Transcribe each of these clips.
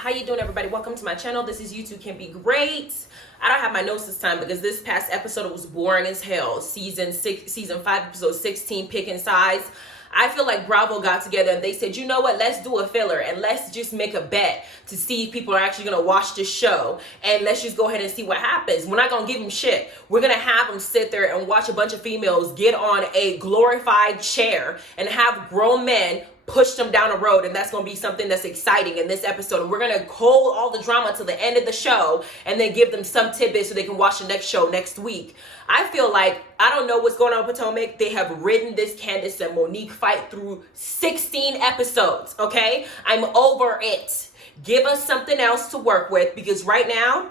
How you doing, everybody? Welcome to my channel. This is YouTube Can Be Great. I don't have my notes this time because this past episode was boring as hell. Season 5, episode 16, picking sides. I feel like Bravo got together and they said, you know what, let's do a filler and let's just make a bet to see if people are actually going to watch this show, and let's just go ahead and see what happens. We're not going to give them shit. We're going to have them sit there and watch a bunch of females get on a glorified chair and have grown men push them down a road, and that's going to be something that's exciting in this episode. And we're going to hold all the drama to the end of the show and then give them some tidbits so they can watch the next show next week. I feel like, I don't know what's going on with Potomac. They have ridden this Candace and Monique fight through 16 episodes, okay? I'm over it. Give us something else to work with, because right now,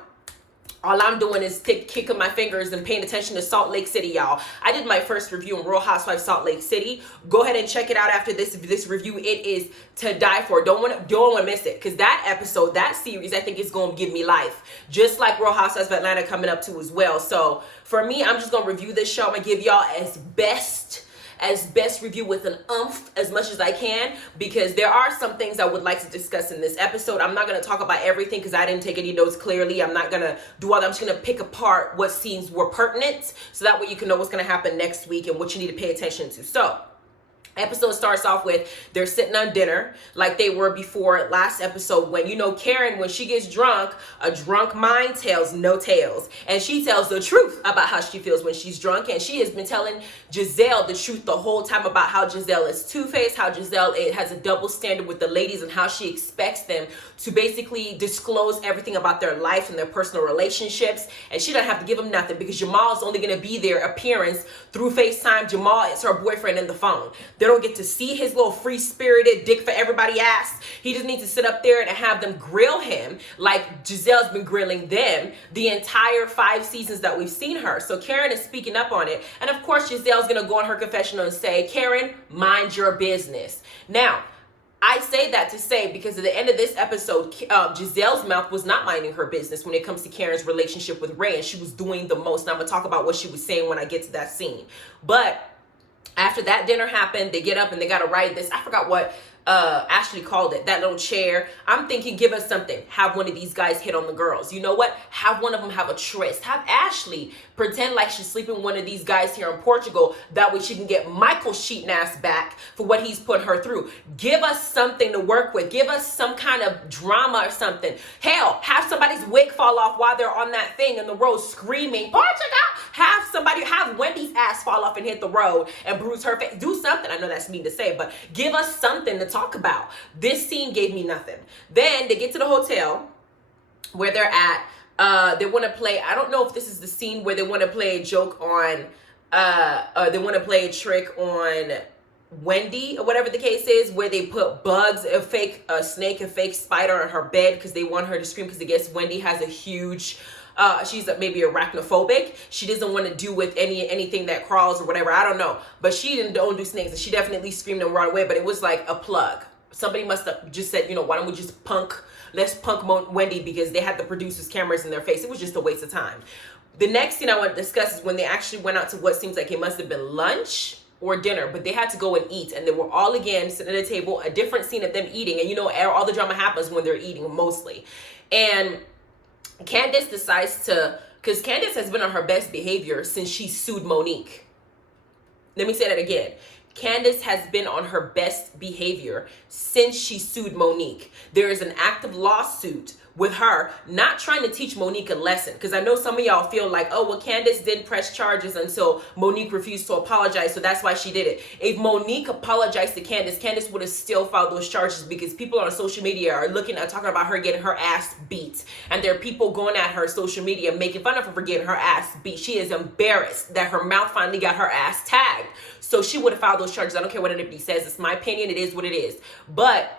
all I'm doing is kicking my fingers and paying attention to Salt Lake City, y'all. I did my first review on Real Housewives Salt Lake City. Go ahead and check it out after this review. It is to die for. Don't want to miss it, because that episode, that series, I think is going to give me life. Just like Real Housewives of Atlanta coming up too as well. So for me, I'm just going to review this show. I'm going to give y'all as best review with an oomph as much as I can, because there are some things I would like to discuss in this episode. I'm not going to talk about everything because I didn't take any notes clearly. I'm not going to do all that. I'm just going to pick apart what scenes were pertinent, so that way you can know what's going to happen next week and what you need to pay attention to. So episode starts off with they're sitting on dinner like they were before last episode, when, you know, Karen, when she gets drunk, a drunk mind tells no tales, and she tells the truth about how she feels when she's drunk. And she has been telling Giselle the truth the whole time about how Giselle is two-faced, how Giselle has a double standard with the ladies, and how she expects them to basically disclose everything about their life and their personal relationships, and she doesn't have to give them nothing because Jamal is only going to be their appearance through FaceTime. Jamal is her boyfriend in the phone. They don't get to see his little free-spirited dick for everybody ass. He just needs to sit up there and have them grill him like Giselle's been grilling them the entire 5 seasons that we've seen her. So Karen is speaking up on it. And of course, Giselle's going to go on her confessional and say, Karen, mind your business. Now, I say that to say, because at the end of this episode, Giselle's mouth was not minding her business when it comes to Karen's relationship with Ray, and she was doing the most. Now I'm going to talk about what she was saying when I get to that scene. But after that dinner happened, they get up and they got to ride this. I forgot what Ashley called it, that little chair. I'm thinking, give us something. Have one of these guys hit on the girls. You know what? Have one of them have a tryst. Have Ashley pretend like she's sleeping with one of these guys here in Portugal. That way she can get Michael's cheating ass back for what he's put her through. Give us something to work with. Give us some kind of drama or something. Hell, have somebody's wig fall off while they're on that thing in the road screaming, Portugal! Have Wendy's ass fall off and hit the road and bruise her face. Do something. I know that's mean to say, but give us something to talk about. This scene gave me nothing. Then they get to the hotel where they're at. They want to play, I don't know if this is the scene where they want to play a joke on, they want to play a trick on Wendy or whatever the case is, where they put bugs, a fake snake, a fake spider on her bed because they want her to scream, because I guess Wendy has a huge, she's maybe arachnophobic. She doesn't want to do with anything that crawls or whatever. I don't know. But she don't do snakes, and she definitely screamed and run away, but it was like a plug. Somebody must have just said, you know, why don't we just let's punk Wendy, because they had the producers' cameras in their face. It was just a waste of time. The next thing I want to discuss is when they actually went out to what seems like it must have been lunch or dinner, but they had to go and eat, and they were all again sitting at a table, a different scene of them eating. And you know, all the drama happens when they're eating mostly. And Candace decides to, because Candace has been on her best behavior since she sued Monique. Let me say that again. Candace has been on her best behavior since she sued Monique. There is an active lawsuit with her not trying to teach Monique a lesson, because I know some of y'all feel like, oh, well, Candace didn't press charges until Monique refused to apologize, so that's why she did it. If Monique apologized to Candace, Candace would have still filed those charges, because people on social media are talking about her getting her ass beat, and there are people going at her social media making fun of her for getting her ass beat. She is embarrassed that her mouth finally got her ass tagged, so she would have filed those charges. I don't care what anybody says. It's my opinion. It is what it is. But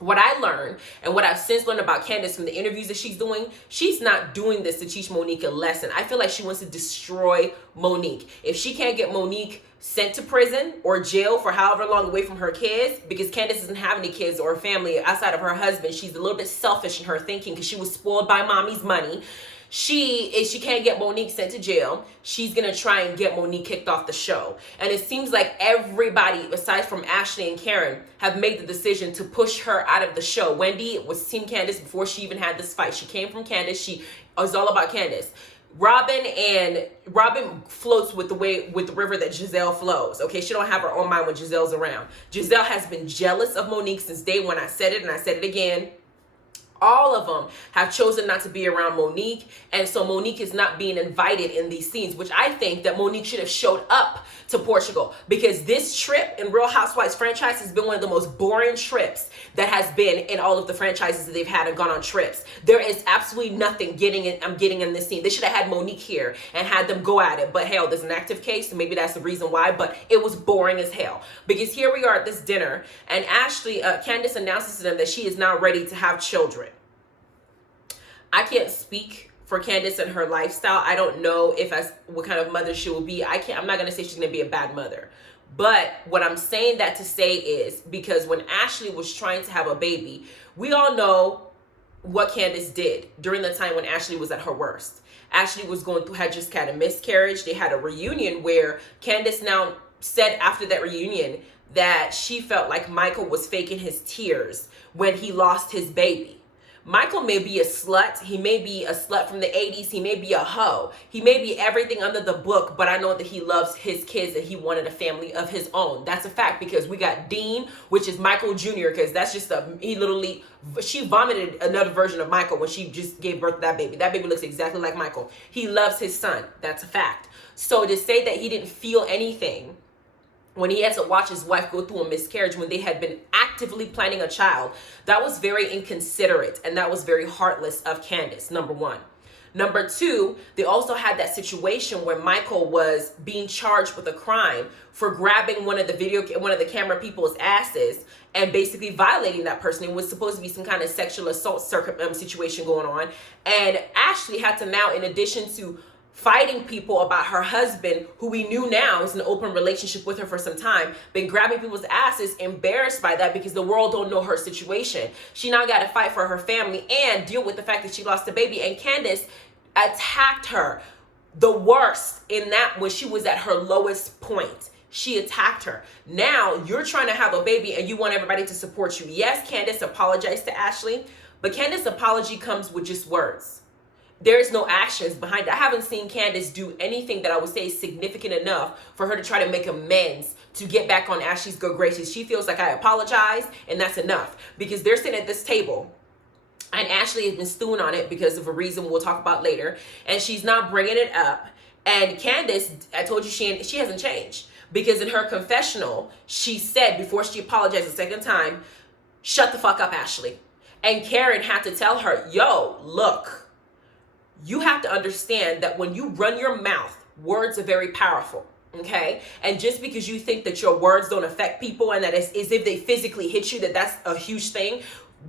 what I learned, and what I've since learned about Candace from the interviews that she's doing, she's not doing this to teach Monique a lesson. I feel like she wants to destroy Monique. If she can't get Monique sent to prison or jail for however long away from her kids, because Candace doesn't have any kids or family outside of her husband, she's a little bit selfish in her thinking because she was spoiled by mommy's money. If she can't get Monique sent to jail, she's gonna try and get Monique kicked off the show. And it seems like everybody, aside from Ashley and Karen, have made the decision to push her out of the show. Wendy was Team Candace before she even had this fight. She came from Candace. She was all about Candace. Robin floats with the river that Giselle flows. Okay, she don't have her own mind when Giselle's around. Giselle has been jealous of Monique since day one. I said it and I said it again. All of them have chosen not to be around Monique, and so Monique is not being invited in these scenes, which I think that Monique should have showed up to Portugal, because this trip in Real Housewives franchise has been one of the most boring trips that has been in all of the franchises that they've had and gone on trips. There is absolutely nothing I'm getting in this scene. They should have had Monique here and had them go at it, but hell, there's an active case, so maybe that's the reason why, but it was boring as hell, because here we are at this dinner, and Candace announces to them that she is now ready to have children. I can't speak for Candace and her lifestyle. I don't know what kind of mother she will be. I'm not going to say she's going to be a bad mother. But what I'm saying that to say is because when Ashley was trying to have a baby, we all know what Candace did during the time when Ashley was at her worst. Ashley had just had a miscarriage. They had a reunion where Candace now said after that reunion that she felt like Michael was faking his tears when he lost his baby. Michael may be a slut. He may be a slut from the 80s. He may be a hoe. He may be everything under the book, but I know that he loves his kids and he wanted a family of his own. That's a fact, because we got Dean, which is Michael Jr., because that's just she vomited another version of Michael when she just gave birth to that baby. That baby looks exactly like Michael. He loves his son. That's a fact. So to say that he didn't feel anything when he had to watch his wife go through a miscarriage when they had been actively planning a child, that was very inconsiderate and that was very heartless of Candace, number one. Number two, they also had that situation where Michael was being charged with a crime for grabbing one of the camera people's asses and basically violating that person. It was supposed to be some kind of sexual assault situation going on. And Ashley had to now, in addition to fighting people about her husband, who we knew now is in an open relationship with her for some time, been grabbing people's asses, embarrassed by that because the world don't know her situation. She now got to fight for her family and deal with the fact that she lost a baby. And Candace attacked her the worst in that when she was at her lowest point. She attacked her. Now you're trying to have a baby and you want everybody to support you. Yes, Candace apologized to Ashley, but Candace's apology comes with just words. There's no actions behind it. I haven't seen Candace do anything that I would say is significant enough for her to try to make amends to get back on Ashley's good graces. She feels like I apologize and that's enough, because they're sitting at this table and Ashley has been stewing on it because of a reason we'll talk about later, and she's not bringing it up. And Candace, I told you she hasn't changed, because in her confessional, she said before she apologized the second time, shut the fuck up, Ashley. And Karen had to tell her, yo, look, you have to understand that when you run your mouth, words are very powerful, okay? And just because you think that your words don't affect people and that it's as if they physically hit you, that's a huge thing.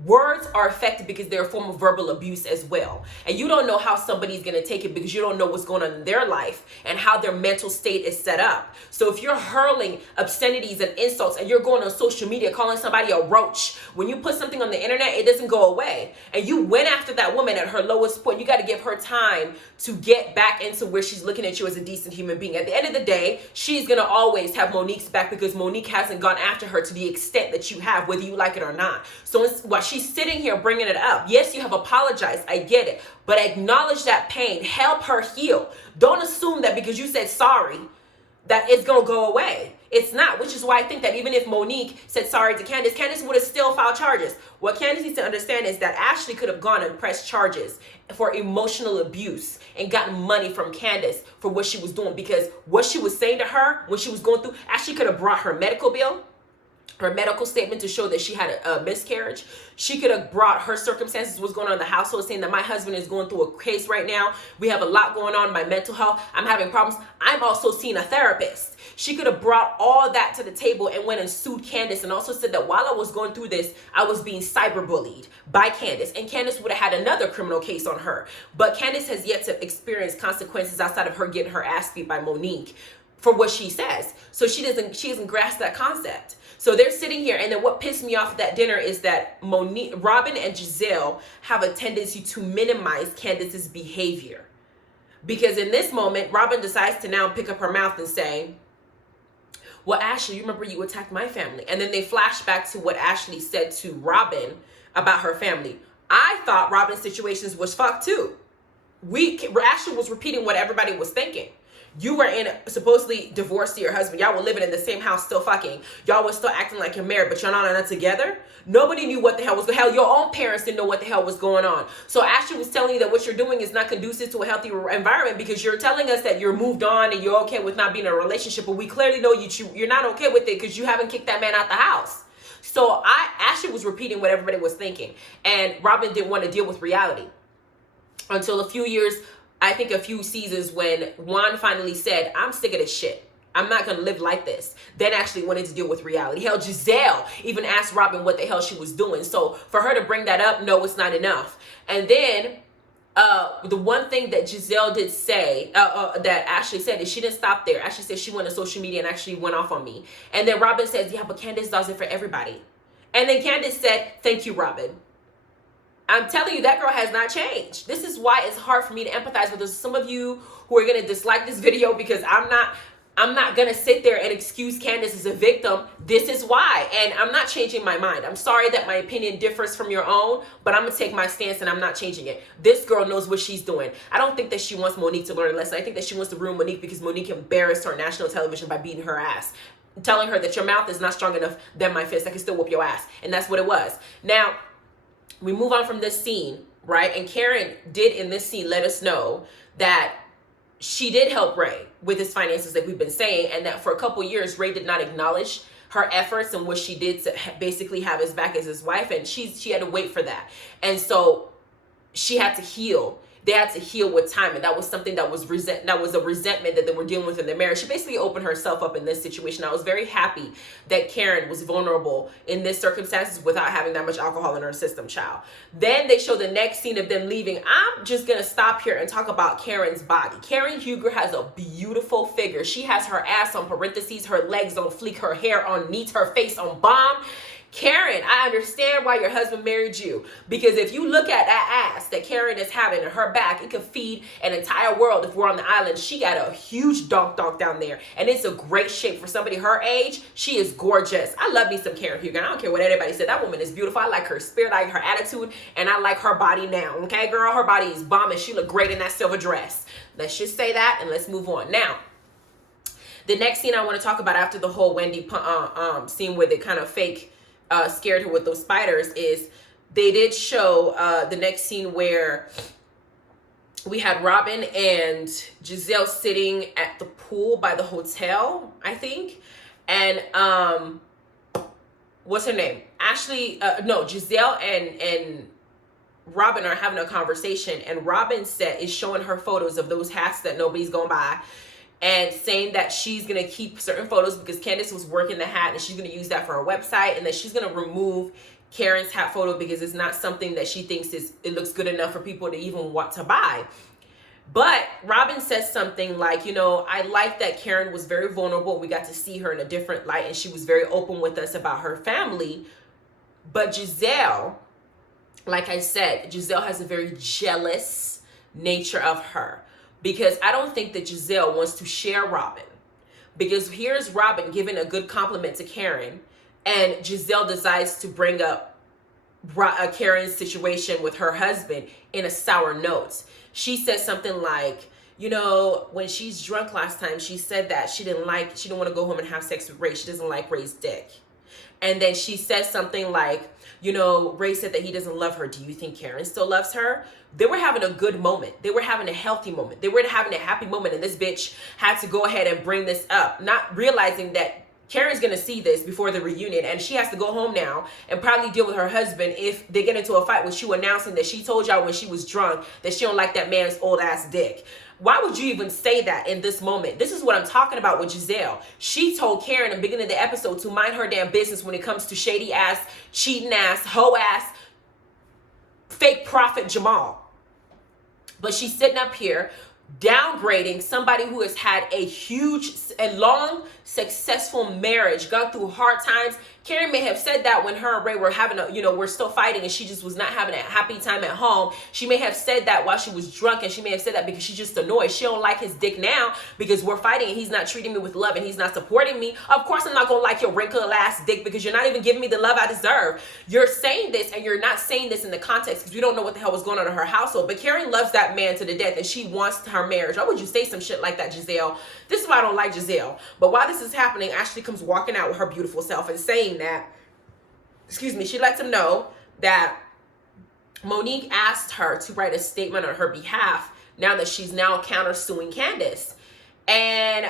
Words are effective because they're a form of verbal abuse as well. And you don't know how somebody's going to take it because you don't know what's going on in their life and how their mental state is set up. So if you're hurling obscenities and insults and you're going on social media calling somebody a roach, when you put something on the internet, it doesn't go away. And you went after that woman at her lowest point. You got to give her time to get back into where she's looking at you as a decent human being. At the end of the day, she's going to always have Monique's back because Monique hasn't gone after her to the extent that you have, whether you like it or not. So while she's sitting here bringing it up, yes, you have apologized, I get it, but acknowledge that pain, help her heal. Don't assume that because you said sorry that it's gonna go away. It's not, which is why I think that even if Monique said sorry to Candace would have still filed charges. What Candace needs to understand is that Ashley could have gone and pressed charges for emotional abuse and gotten money from Candace for what she was doing, because what she was saying to her when she was going through, Ashley could have brought her medical bill. her medical statement to show that she had a miscarriage. She could have brought her circumstances, what's going on in the household, saying that my husband is going through a case right now. We have a lot going on in my mental health. I'm having problems. I'm also seeing a therapist. She could have brought all that to the table and went and sued Candace, and also said that while I was going through this, I was being cyberbullied by Candace, and Candace would have had another criminal case on her. But Candace has yet to experience consequences outside of her getting her ass beat by Monique for what she says. So she doesn't grasp that concept. So they're sitting here, and then what pissed me off at that dinner is that Robin and Giselle have a tendency to minimize Candace's behavior. Because in this moment, Robin decides to now pick up her mouth and say, well, Ashley, you remember you attacked my family. And then they flash back to what Ashley said to Robin about her family. I thought Robin's situations was fucked too. Ashley was repeating what everybody was thinking. You were supposedly divorced to your husband. Y'all were living in the same house, still fucking. Y'all were still acting like you're married, but y'all not together. Nobody knew what the hell was going on. Hell, your own parents didn't know what the hell was going on. So Ashley was telling you that what you're doing is not conducive to a healthy environment, because you're telling us that you're moved on and you're okay with not being in a relationship, but we clearly know you're not okay with it because you haven't kicked that man out the house. So Ashley was repeating what everybody was thinking, and Robin didn't want to deal with reality until a few seasons, when Juan finally said, I'm sick of this shit. I'm not going to live like this. Then Ashley wanted to deal with reality. Hell, Giselle even asked Robin what the hell she was doing. So for her to bring that up, no, it's not enough. And then the one thing that Giselle did say, that Ashley said, is she didn't stop there. Ashley said she went on social media and actually went off on me. And then Robin says, yeah, but Candace does it for everybody. And then Candace said, thank you, Robin. I'm telling you, that girl has not changed. This is why it's hard for me to empathize with some of you who are going to dislike this video, because I'm not going to sit there and excuse Candace as a victim. This is why. And I'm not changing my mind. I'm sorry that my opinion differs from your own, but I'm going to take my stance and I'm not changing it. This girl knows what she's doing. I don't think that she wants Monique to learn a lesson. I think that she wants to ruin Monique because Monique embarrassed her on national television by beating her ass, telling her that your mouth is not strong enough than my fist. I can still whoop your ass. And that's what it was. Now, we move on from this scene, right? And Karen did in this scene let us know that she did help Ray with his finances, like we've been saying, and that for a couple years, Ray did not acknowledge her efforts and what she did to basically have his back as his wife, and she had to wait for that. And so she had to heal. They had to heal with time, and that was something that was a resentment that they were dealing with in their marriage. She basically opened herself up in this situation. I was very happy that Karen was vulnerable in this circumstances without having that much alcohol in her system, child. Then they show the next scene of them leaving. I'm just gonna stop here and talk about Karen's body. Karen Huger has a beautiful figure. She has her ass on parentheses, her legs on fleek, her hair on neat, her face on bomb. Karen, I understand why your husband married you, because if you look at that ass that Karen is having in her back, it could feed an entire world. If we're on the island, she got a huge donk down there, and it's a great shape for somebody her age. She is gorgeous. I love me some Karen Huger. I don't care what anybody said. That woman is beautiful. I like her spirit, I like her attitude, and I like her body now. Okay, girl, her body is bomb, and she look great in that silver dress. Let's just say that, and let's move on. Now, the next scene I want to talk about after the whole Wendy scene where they kind of fake scared her with those spiders is they did show the next scene where we had Robin and Giselle sitting at the pool by the hotel, I think. And what's her name? Giselle and Robin are having a conversation, and Robin is showing her photos of those hats that nobody's gonna buy, and saying that she's going to keep certain photos because Candace was working the hat and she's going to use that for her website, and that she's going to remove Karen's hat photo because it's not something that she thinks it looks good enough for people to even want to buy. But Robin says something like, I like that Karen was very vulnerable. We got to see her in a different light, and she was very open with us about her family. But Giselle, like I said, Giselle has a very jealous nature of her. Because I don't think that Giselle wants to share Robin. Because here's Robin giving a good compliment to Karen, and Giselle decides to bring up Karen's situation with her husband in a sour note. She says something like, when she's drunk last time, she said that she didn't want to go home and have sex with Ray. She doesn't like Ray's dick. And then she says something like, Ray said that he doesn't love her. Do you think Karen still loves her? They were having a good moment. They were having a healthy moment. They were having a happy moment. And this bitch had to go ahead and bring this up, not realizing that Karen's gonna see this before the reunion, and she has to go home now and probably deal with her husband if they get into a fight with you announcing that she told y'all when she was drunk that she don't like that man's old ass dick. Why would you even say that in this moment? This is what I'm talking about with Giselle. She told Karen in the beginning of the episode to mind her damn business when it comes to shady ass, cheating ass, hoe ass, fake prophet Jamal. But she's sitting up here downgrading somebody who has had a long, successful marriage, gone through hard times. Karen may have said that when her and Ray were having we're still fighting and she just was not having a happy time at home. She may have said that while she was drunk, and she may have said that because she's just annoyed. She don't like his dick now because we're fighting and he's not treating me with love and he's not supporting me. Of course I'm not gonna like your wrinkled ass dick because you're not even giving me the love I deserve. You're saying this and you're not saying this in the context because we don't know what the hell was going on in her household. But Karen loves that man to the death and she wants her marriage. Why would you say some shit like that, Giselle? This is why I don't like Giselle. But while this is happening, Ashley comes walking out with her beautiful self and saying that, she lets him know that Monique asked her to write a statement on her behalf now that she's now countersuing Candace. And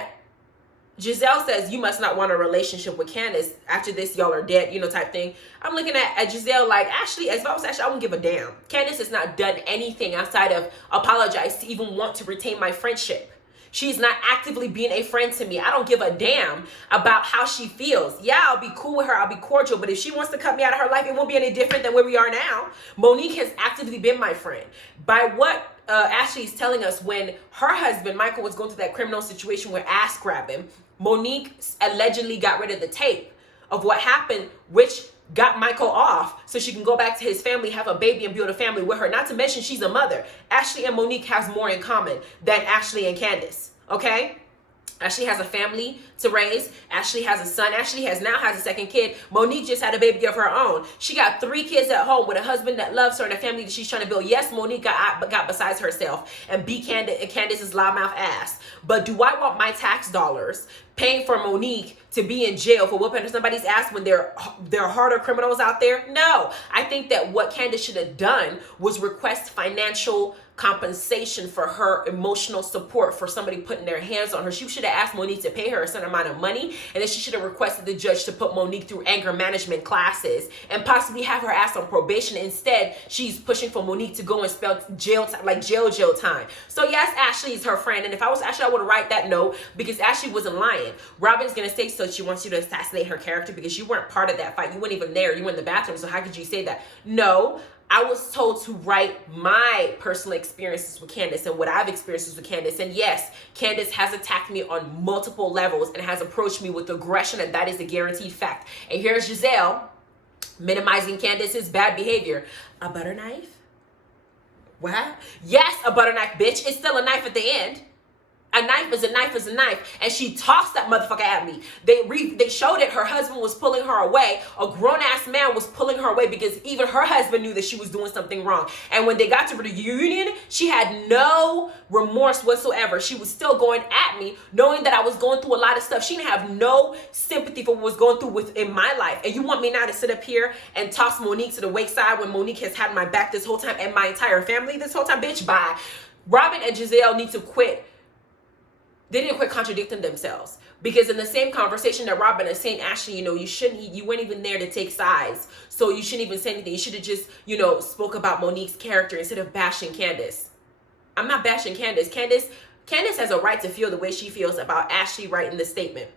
Giselle says, you must not want a relationship with Candace. After this, y'all are dead, type thing. I'm looking at Giselle like, Ashley, as if I was Ashley, I wouldn't give a damn. Candace has not done anything outside of apologize to even want to retain my friendship. She's not actively being a friend to me. I don't give a damn about how she feels. Yeah, I'll be cool with her. I'll be cordial. But if she wants to cut me out of her life, it won't be any different than where we are now. Monique has actively been my friend. By what Ashley is telling us, when her husband, Michael, was going through that criminal situation with ass grabbing, Monique allegedly got rid of the tape of what happened, which got Michael off so she can go back to his family, have a baby, and build a family with her. Not to mention she's a mother. Ashley and Monique has more in common than Ashley and Candace, okay? Ashley has a family to raise. Ashley has a son. Ashley now has a second kid. Monique just had a baby of her own. She got 3 kids at home with a husband that loves her and a family that she's trying to build. Yes, Monique got besides herself and beat Candace's loudmouth ass. But do I want my tax dollars paying for Monique to be in jail for whooping somebody's ass when there are harder criminals out there? No. I think that what Candace should have done was request financial compensation for her emotional support for somebody putting their hands on her. She should have asked Monique to pay her a certain amount of money, and then she should have requested the judge to put Monique through anger management classes and possibly have her ass on probation. Instead, she's pushing for Monique to go and spell jail time, like jail time. So yes, Ashley is her friend, and if I was Ashley, I would write that note because Ashley wasn't lying. Robin's gonna say so she wants you to assassinate her character because you weren't part of that fight. You weren't even there. You were in the bathroom, so how could you say that? No. I was told to write my personal experiences with Candace and what I've experienced with Candace. And yes, Candace has attacked me on multiple levels and has approached me with aggression, and that is a guaranteed fact. And here's Giselle minimizing Candace's bad behavior. A butter knife? What? Yes, a butter knife, bitch. It's still a knife at the end. A knife is a knife is a knife. And she tossed that motherfucker at me. They showed it. Her husband was pulling her away. A grown-ass man was pulling her away because even her husband knew that she was doing something wrong. And when they got to the reunion, she had no remorse whatsoever. She was still going at me, knowing that I was going through a lot of stuff. She didn't have no sympathy for what was going through in my life. And you want me now to sit up here and toss Monique to the wayside when Monique has had my back this whole time and my entire family this whole time? Bitch, bye. Robin and Giselle need to quit. They didn't quit contradicting themselves, because in the same conversation that Robin is saying, Ashley, you weren't even there to take sides, so you shouldn't even say anything. You should have just, spoke about Monique's character instead of bashing Candace. I'm not bashing Candace. Candace has a right to feel the way she feels about Ashley writing the statement.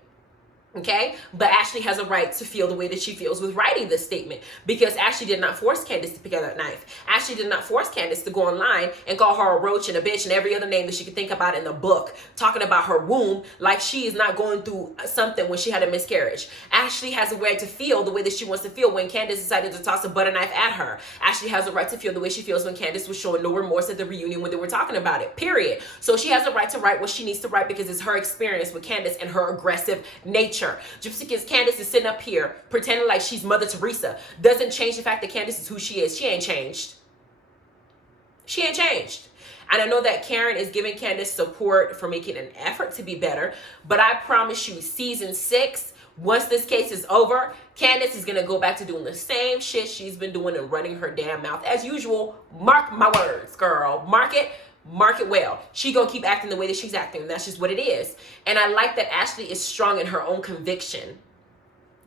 Okay, but Ashley has a right to feel the way that she feels with writing this statement, because Ashley did not force Candace to pick up that knife. Ashley did not force Candace to go online and call her a roach and a bitch and every other name that she could think about in the book, talking about her womb like she is not going through something when she had a miscarriage. Ashley has a right to feel the way that she wants to feel when Candace decided to toss a butter knife at her. Ashley has a right to feel the way she feels when Candace was showing no remorse at the reunion when they were talking about it, period. So she has a right to write what she needs to write because it's her experience with Candace and her aggressive nature. Gypsy Kids Candace is sitting up here pretending like she's Mother Teresa. Doesn't change the fact that Candace is who she is. She ain't changed. She ain't changed. And I know that Karen is giving Candace support for making an effort to be better, but I promise you, season 6, once this case is over, Candace is going to go back to doing the same shit she's been doing and running her damn mouth. As usual, mark my words, girl. Mark it well. She gonna keep acting the way that she's acting, and that's just what it is. And I like that Ashley is strong in her own conviction.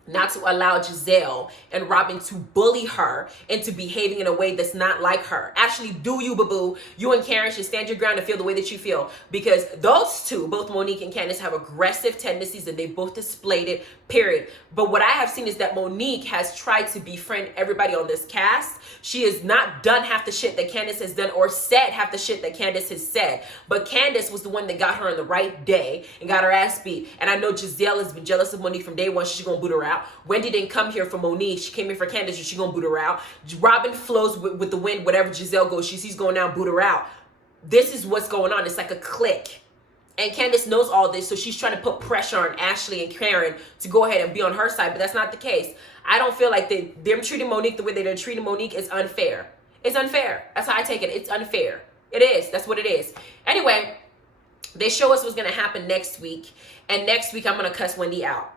not to allow Giselle and Robin to bully her into behaving in a way that's not like her. Actually, do you, boo-boo. You and Karen should stand your ground and feel the way that you feel, because those two, both Monique and Candace, have aggressive tendencies and they both displayed it, period. But what I have seen is that Monique has tried to befriend everybody on this cast. She has not done half the shit that Candace has done or said half the shit that Candace has said. But Candace was the one that got her on the right day and got her ass beat. And I know Giselle has been jealous of Monique from day one. She's gonna boot her out. Wendy didn't come here for Monique. She came here for Candace, and she's gonna boot her out. Robin flows with the wind. Whatever Giselle goes, she sees going down, boot her out. This is what's going on. It's like a clique. And Candace knows all this, so she's trying to put pressure on Ashley and Karen to go ahead and be on her side, but that's not the case. I don't feel like them treating Monique the way they're treating Monique is unfair. It's unfair. That's how I take it. It's unfair. It is. That's what it is. Anyway, they show us what's going to happen next week, and next week I'm going to cuss Wendy out.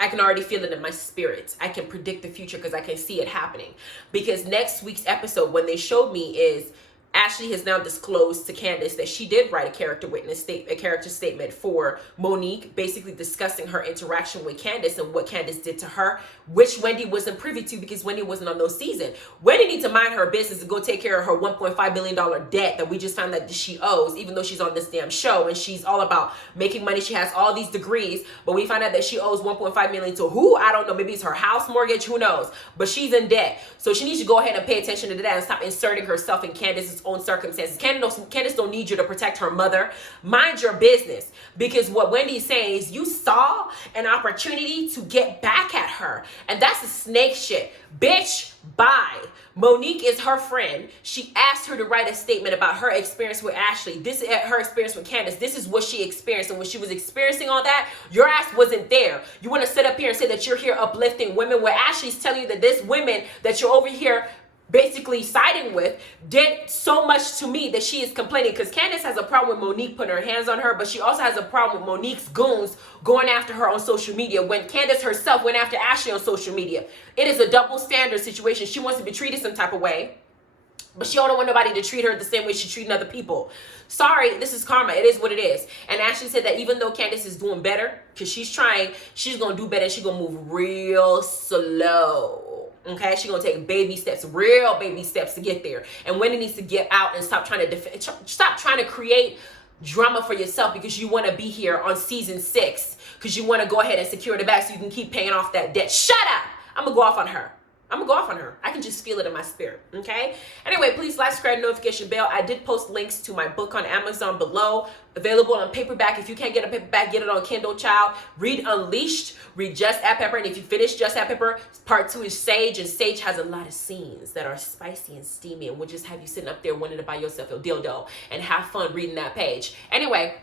I can already feel it in my spirit. I can predict the future because I can see it happening. Because next week's episode, when they showed me, is Ashley has now disclosed to Candace that she did write a character statement for Monique, basically discussing her interaction with Candace and what Candace did to her, which Wendy wasn't privy to because Wendy wasn't on those season. Wendy needs to mind her business and go take care of her $1.5 billion debt that we just found that she owes, even though she's on this damn show and she's all about making money. She has all these degrees, but we find out that she owes $1.5 million to who? I don't know. Maybe it's her house mortgage. Who knows? But she's in debt. So she needs to go ahead and pay attention to that and stop inserting herself in Candace's own circumstances. Candace don't need you to protect her mother. Mind your business, because what Wendy's saying is you saw an opportunity to get back at her, and that's the snake shit. Bitch, bye. Monique is her friend. She asked her to write a statement about her experience with Ashley. This is her experience with Candace. This is what she experienced, and when she was experiencing all that, your ass wasn't there. You want to sit up here and say that you're here uplifting women, where Ashley's telling you that this women that you're over here basically siding with did so much to me that she is complaining, because Candace has a problem with Monique putting her hands on her, but she also has a problem with Monique's goons going after her on social media when Candace herself went after Ashley on social media. It is a double standard situation. She wants to be treated some type of way, but she don't want nobody to treat her the same way she's treating other people. Sorry, this is karma. It is what it is. And Ashley said that even though Candace is doing better, because she's trying, she's going to do better. She's going to move real slow. Okay, she's gonna take baby steps, real baby steps to get there. And Wendy needs to get out and stop trying to create drama for yourself because you want to be here on season 6 because you want to go ahead and secure the bag so you can keep paying off that debt. Shut up! I'm gonna go off on her. I can just feel it in my spirit, okay? Anyway, please like, subscribe, notification bell. I did post links to my book on Amazon below, available on paperback. If you can't get a paperback, get it on Kindle, child. Read Unleashed, read Just Add Pepper, and if you finish Just Add Pepper, part 2 is Sage, and Sage has a lot of scenes that are spicy and steamy and will just have you sitting up there wanting to buy yourself a dildo and have fun reading that page. Anyway,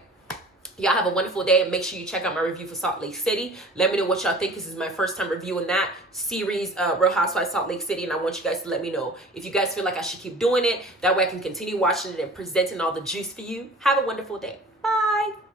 y'all have a wonderful day, and make sure you check out my review for Salt Lake City. Let me know what y'all think. This is my first time reviewing that series, Real Housewives Salt Lake City, and I want you guys to let me know if you guys feel like I should keep doing it. That way I can continue watching it and presenting all the juice for you. Have a wonderful day. Bye.